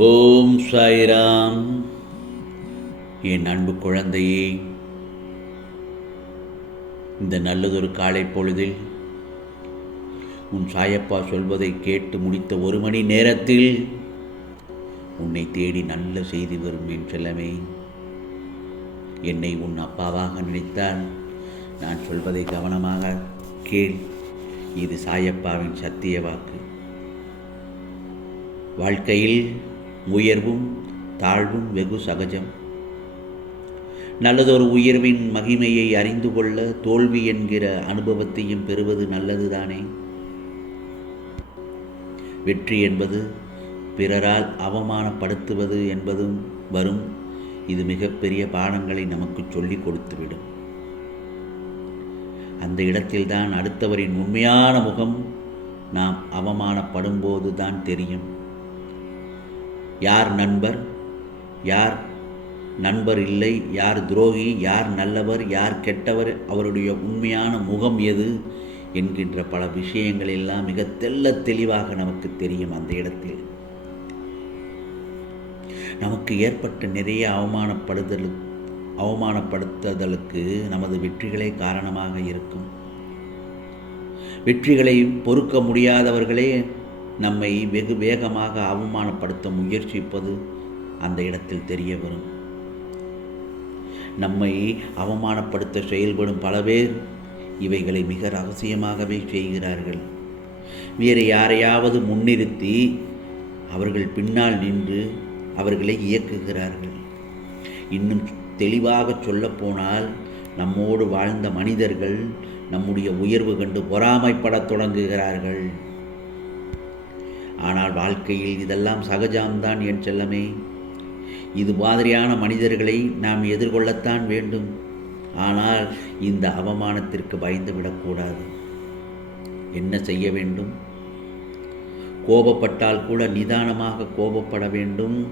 ஓம் சாய்ராம். என் அன்பு குழந்தையே இந்த நல்லதொரு காலை பொழுதில் உன் சாயப்பா சொல்வதை கேட்டு முடித்த ஒரு மணி நேரத்தில் உன்னை தேடி நல்ல செய்தி வரும் என் செல்லமே. என்னை உன் அப்பாவாக நினைத்தால் நான் சொல்வதை கவனமாக கேள். இது சாயப்பாவின் சத்திய வாக்கு. வாழ்க்கையில் உயர்வும் தாழ்வும் வெகு சகஜம். நல்லதொரு உயர்வின் மகிமையை அறிந்து கொள்ள தோல்வி என்கிற அனுபவத்தையும் பெறுவது நல்லதுதானே? வெற்றி என்பது பிறரால் அவமானப்படுத்துவது என்பதும் வரும். இது மிகப்பெரிய பாடங்களை நமக்கு சொல்லிக் கொடுத்துவிடும். அந்த இடத்தில்தான் அடுத்தவரின் உண்மையான முகம் நாம் அவமானப்படும் போது தான் தெரியும். யார் நண்பர்? யார் நண்பர் இல்லை? யார் துரோகி? யார் நல்லவர்? யார் கெட்டவர்? அவருடைய உண்மையான முகம் எது? என்கின்ற பல விஷயங்கள் எல்லாம் மிக தெல்ல தெளிவாக நமக்கு தெரியும் அந்த இடத்தில். நமக்கு ஏற்பட்ட நிறைய அவமானப்படுதல் அவமானப்படுத்துதலுக்கு நமது வெற்றிகளே காரணமாக இருக்கும். வெற்றிகளை பொறுக்க முடியாதவர்களே நம்மை வெகு வேகமாக அவமானப்படுத்த முயற்சிப்பது அந்த இடத்தில் தெரிய வரும். நம்மை அவமானப்படுத்த செயல்படும் பல பேர் இவைகளை மிக ரகசியமாகவே செய்கிறார்கள். வேறு யாரையாவது முன்னிறுத்தி அவர்கள் பின்னால் நின்று அவர்களை இயக்குகிறார்கள். இன்னும் தெளிவாக சொல்லப்போனால் நம்மோடு வாழ்ந்த மனிதர்கள் நம்முடைய உயர்வு கண்டு பொறாமைப்படத் தொடங்குகிறார்கள். ஆனால் வாழ்க்கையில் இதெல்லாம் சகஜம்தான் என் செல்லமே. இது மாதிரியான மனிதர்களை நாம் எதிர்கொள்ளத்தான் வேண்டும். ஆனால் இந்த அவமானத்திற்கு பயந்து விடக்கூடாது. என்ன செய்ய வேண்டும்? கோபப்பட்டால் கூட நிதானமாக கோபப்பட வேண்டும்.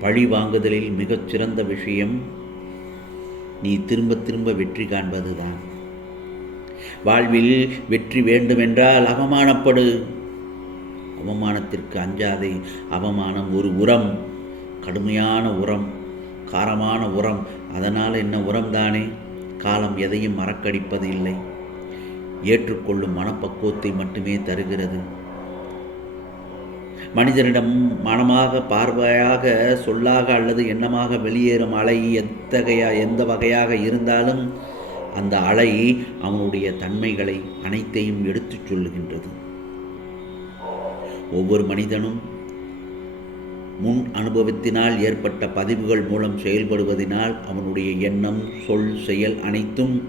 பழி வாங்குதலில் மிகச் சிறந்த விஷயம் நீ திரும்ப திரும்ப வெற்றி காண்பதுதான். வாழ்வில் வெற்றி வேண்டுமென்றால் அவமானப்படு. அவமானத்திற்கு அஞ்சாதே. அவமானம் ஒரு உரம் கடுமையான உரம் காரமான உரம். அதனால் என்ன உரம் தானே? காலம் எதையும் மறக்கடிப்பது இல்லை. ஏற்றுக்கொள்ளும் மனப்பக்குவத்தை மட்டுமே தருகிறது. மனிதனிடம் மனமாக பார்வையாக சொல்லாக அல்லது எண்ணமாக வெளியேறும் அலை எத்தகைய எந்த வகையாக இருந்தாலும் அந்த அலை அவனுடைய தன்மைகளை அனைத்தையும் எடுத்துச் சொல்லுகின்றது. ஒவ்வொரு மனிதனும் முன் அனுபவத்தினால் ஏற்பட்ட பதிவுகள் மூலம் செயல்படுவதினால் அவனுடைய எண்ணம் சொல் செயல் அனைத்தும்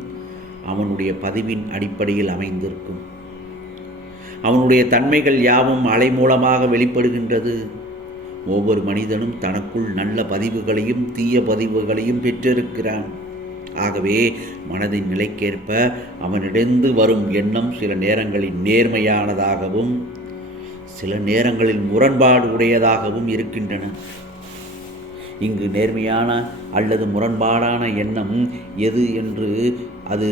அவனுடைய பதிவின் அடிப்படையில் அமைந்திருக்கும். அவனுடைய தன்மைகள் யாவும் அலை மூலமாக வெளிப்படுகின்றது. ஒவ்வொரு மனிதனும் தனக்குள் நல்ல பதிவுகளையும் தீய பதிவுகளையும் பெற்றிருக்கிறான். ஆகவே மனதின் நிலைக்கேற்ப அவனிடந்து வரும் எண்ணம் சில நேரங்களில் நேர்மையானதாகவும் சில நேரங்களில் முரண்பாடு உடையதாகவும் இருக்கின்றன. இங்கு நேர்மையான அல்லது முரண்பாடான எண்ணம் எது என்று அது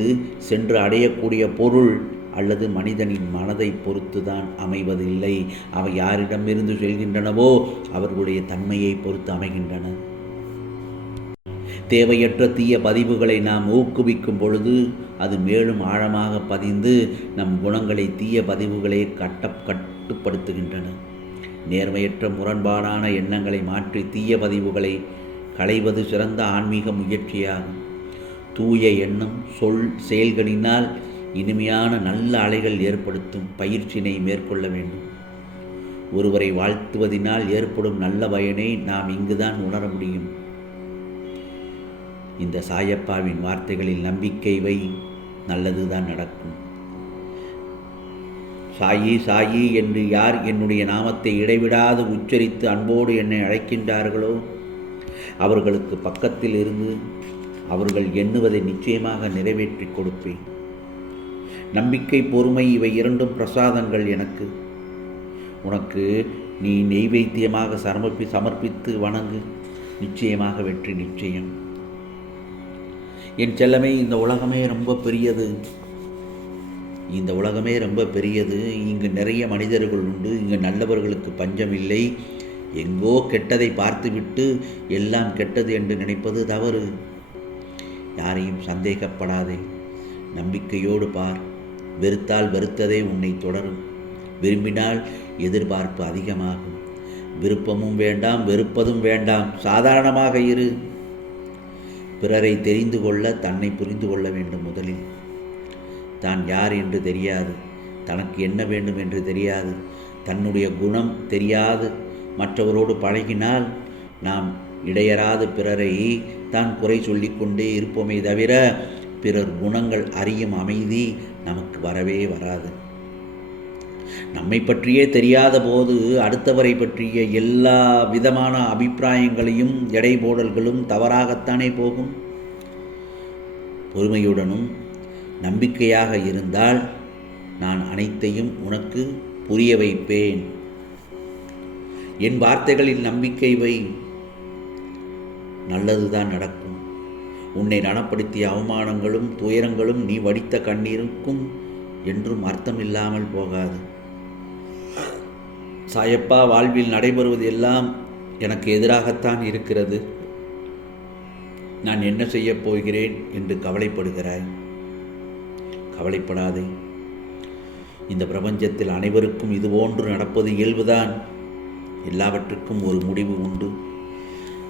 சென்று அடையக்கூடிய பொருள் அல்லது மனிதனின் மனதை பொறுத்துதான் அமைவதில்லை. அவை யாரிடமிருந்து செல்கின்றனவோ அவர்களுடைய தன்மையை பொறுத்து அமைகின்றன. தேவையற்ற தீய பதிவுகளை நாம் ஊக்குவிக்கும் பொழுது அது மேலும் ஆழமாக பதிந்து நம் குணங்களை தீய பதிவுகளே கட்ட கட்டுப்படுத்துகின்றன. நேர்மையற்ற முரண்பாடான எண்ணங்களை மாற்றி தீய பதிவுகளை களைவது சிறந்த ஆன்மீக முயற்சியாகும். தூய எண்ணம் சொல் செயல்களினால் இனிமையான நல்ல அலைகள் ஏற்படுத்தும் பயிற்சியினை மேற்கொள்ள வேண்டும். ஒருவரை வாழ்த்துவதினால் ஏற்படும் நல்ல பயனை நாம் இங்குதான் உணர முடியும். இந்த சாயப்பாவின் வார்த்தைகளில் நம்பிக்கை வை நல்லதுதான் நடக்கும். சாயி சாயி என்று யார் என்னுடைய நாமத்தை இடைவிடாது உச்சரித்து அன்போடு என்னை அழைக்கின்றார்களோ? அவர்களுக்கு பக்கத்தில் இருந்து அவர்கள் எண்ணுவதை நிச்சயமாக நிறைவேற்றி கொடுப்பேன். நம்பிக்கை பொறுமை இவை இரண்டும் பிரசாதங்கள் எனக்கு. உனக்கு நீ நெய்வேத்தியமாக சமர்ப்பி சமர்ப்பித்து வணங்கு. நிச்சயமாக வெற்றி நிச்சயம். என் செல்லமே இந்த உலகமே ரொம்ப பெரியது. இந்த உலகமே ரொம்ப பெரியது. இங்கு நிறைய மனிதர்கள் உண்டு. இங்கு நல்லவர்களுக்கு பஞ்சம் இல்லை எங்கோ கெட்டதை பார்த்துவிட்டு எல்லாம் கெட்டது என்று நினைப்பது தவறு. யாரையும் சந்தேகப்படாதே. நம்பிக்கையோடு பார். வெறுத்தால் வெறுத்ததே உன்னை தொடரும். விரும்பினால் எதிர்பார்ப்பு அதிகமாகும். விருப்பமும் வேண்டாம் வெறுப்பதும் வேண்டாம். சாதாரணமாக இரு. பிறரை தெரிந்து கொள்ள தன்னை புரிந்து கொள்ள வேண்டும் முதலில். தான் யார் என்று தெரியாது. தனக்கு என்ன வேண்டும் என்று தெரியாது. தன்னுடைய குணம் தெரியாது. மற்றவரோடு பழகினால் நாம் இடையராது பிறரை தான் குறை சொல்லிக்கொண்டே இருப்போமே தவிர பிறர் குணங்கள் அறியும் அமைதி நமக்கு வரவே வராது. நம்மை பற்றியே தெரியாத போது அடுத்தவரை பற்றிய எல்லா விதமான அபிப்பிராயங்களையும் எடை போடல்களும் தவறாகத்தானே போகும். பொறுமையுடனும் நம்பிக்கையாக இருந்தால் நான் அனைத்தையும் உனக்கு புரிய வைப்பேன். என் வார்த்தைகளில் நம்பிக்கை வை. நல்லதுதான் நடக்கும். உன்னை ரணப்படுத்திய அவமானங்களும் துயரங்களும் நீ வடித்த கண்ணீருக்கும் என்றும் அர்த்தம் இல்லாமல் போகாது. சாயப்பா வாழ்வில் நடைபெறுவது எல்லாம் எனக்கு எதிராகத்தான் இருக்கிறது. நான் என்ன செய்யப் போகிறேன் என்று கவலைப்படுகிறாய். கவலைப்படாதே. இந்த பிரபஞ்சத்தில் அனைவருக்கும் இதுபோன்று நடப்பது இயல்புதான். எல்லாவற்றுக்கும் ஒரு முடிவு உண்டு.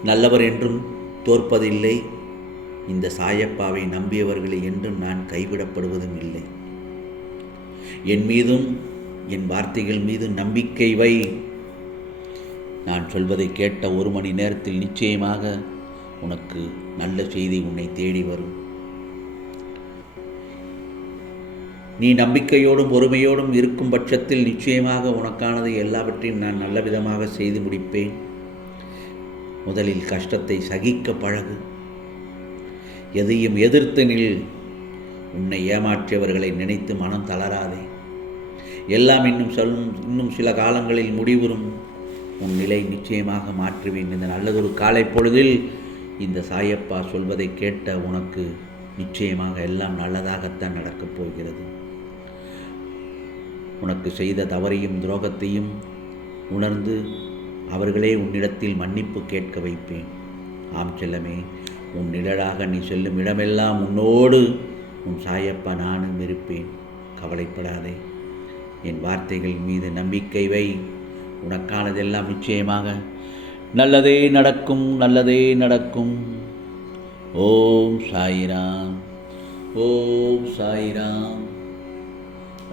நல்லவர் என்றும் தோற்பதில்லை. இந்த சாயப்பாவை நம்பியவர்களை என்றும் நான் கைவிடப்படுவதும் இல்லை. என் மீதும் என் வார்த்தைகள் மீது நம்பிக்கை வை. நான் சொல்வதை கேட்ட ஒரு மணி நேரத்தில் நிச்சயமாக உனக்கு நல்ல செய்தி உன்னை தேடி வரும். நீ நம்பிக்கையோடும் பொறுமையோடும் இருக்கும் பட்சத்தில் நிச்சயமாக உனக்கானது எல்லாவற்றையும் நான் நல்ல விதமாக செய்து முடிப்பேன். முதலில் கஷ்டத்தை சகிக்க பழகு. எதையும் எதிர்த்து நில். உன்னை ஏமாற்றியவர்களை நினைத்து மனம் தளராதே. எல்லாம் இன்னும் சொல்லும் இன்னும் சில காலங்களில் முடிவுறும். உன் நிலை நிச்சயமாக மாற்றுவேன். இந்த நல்லதொரு காலை பொழுதில் இந்த சாயப்பா சொல்வதை கேட்ட உனக்கு நிச்சயமாக எல்லாம் நல்லதாகத்தான் நடக்கப் போகிறது. உனக்கு செய்த தவறையும் துரோகத்தையும் உணர்ந்து அவர்களே உன்னிடத்தில் மன்னிப்பு கேட்க வைப்பேன். ஆம் செல்லமே உன் நிழலாக நீ செல்லும் இடமெல்லாம் உன்னோடு உன் சாயப்பா நானும் இருப்பேன். கவலைப்படாதே என் வார்த்தைகள் மீது நம்பிக்கை வை. உனக்கானதெல்லாம் நிச்சயமாக நல்லதே நடக்கும் நல்லதே நடக்கும். ஓம் சாயிராம் ஓம் சாயிராம்.